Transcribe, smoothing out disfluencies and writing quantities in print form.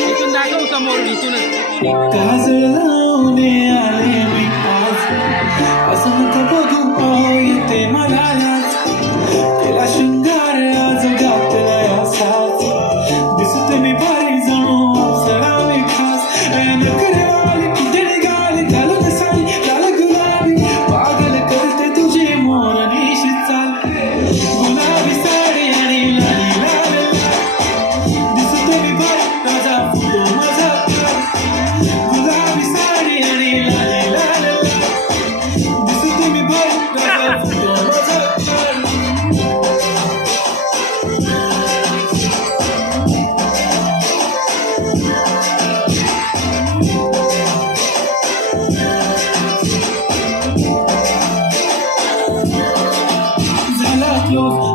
इथून दाखव समोरून इथूनच काजळ लावणे आले मी आज वसंत बघू येते मला लाज केला शृंगार आज घातलाय असाच दिसते मी भारी जणू सरावे खास नखरेवाली कुठे निघाली घालून साली लाल गुलाबी पागल करते तुझे मोरनीशी चाल गुलाबी साडी आणि लाली लाल दिसते मी भारी ताजा फुलो माझा गुलाबी साडी आणि लाली लाल दिसते मी भारी ताजा फुलो माझा झाला क्लोज